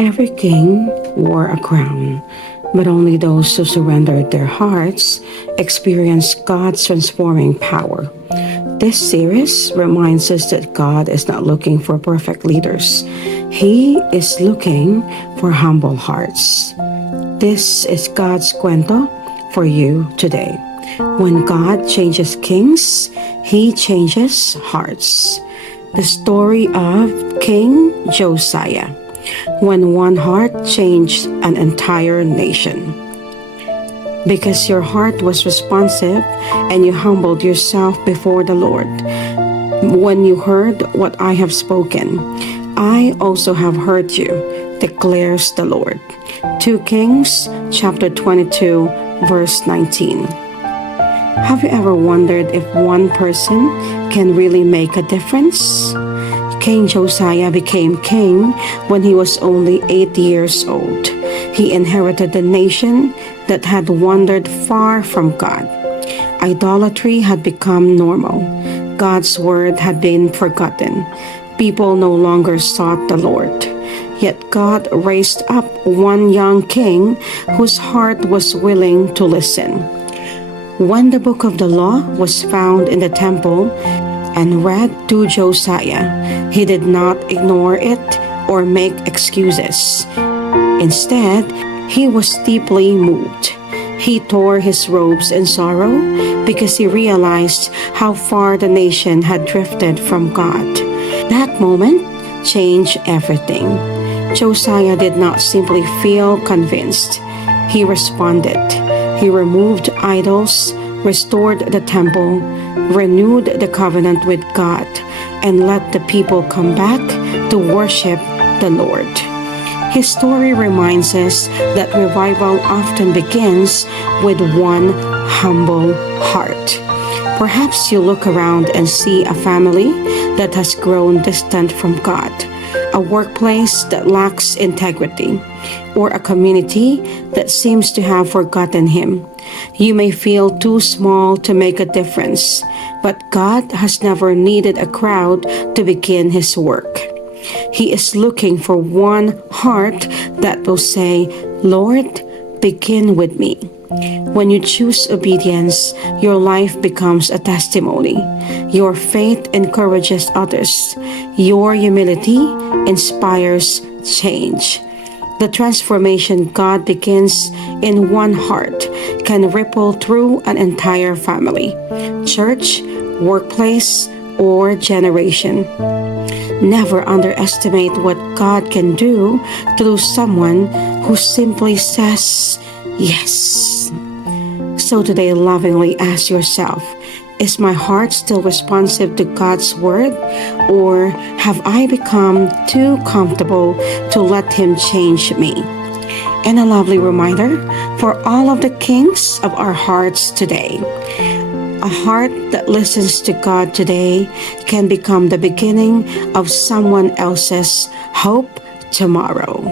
Every king wore a crown, but only those who surrendered their hearts experienced God's transforming power. This series reminds us that God is not looking for perfect leaders. He is looking for humble hearts. This is God's Kwento for you today. When God changes kings, He changes hearts. The story of King Josiah, when one heart changed an entire nation. Because your heart was responsive and you humbled yourself before the Lord. When you heard what I have spoken, I also have heard you, declares the Lord. 2 Kings chapter 22, verse 19. Have you ever wondered if one person can really make a difference? King Josiah became king when he was only 8 years old. He inherited a nation that had wandered far from God. Idolatry had become normal. God's word had been forgotten. People no longer sought the Lord. Yet God raised up one young king whose heart was willing to listen. When the book of the law was found in the temple and read to Josiah, he did not ignore it or make excuses. Instead, he was deeply moved. He tore his robes in sorrow because he realized how far the nation had drifted from God. That moment changed everything. Josiah did not simply feel convinced. He responded. He removed idols, restored the temple, renewed the covenant with God, and let the people come back to worship the Lord. His story reminds us that revival often begins with one humble heart. Perhaps you look around and see a family that has grown distant from God, a workplace that lacks integrity, or a community that seems to have forgotten Him. You may feel too small to make a difference, but God has never needed a crowd to begin His work. He is looking for one heart that will say, "Lord, begin with me." When you choose obedience, your life becomes a testimony. Your faith encourages others. Your humility inspires change. The transformation God begins in one heart can ripple through an entire family, church, workplace, or generation. Never underestimate what God can do through someone who simply says yes. So today, lovingly ask yourself, is my heart still responsive to God's word, or have I become too comfortable to let Him change me? And a lovely reminder for all of the kings of our hearts today. A heart that listens to God today can become the beginning of someone else's hope tomorrow.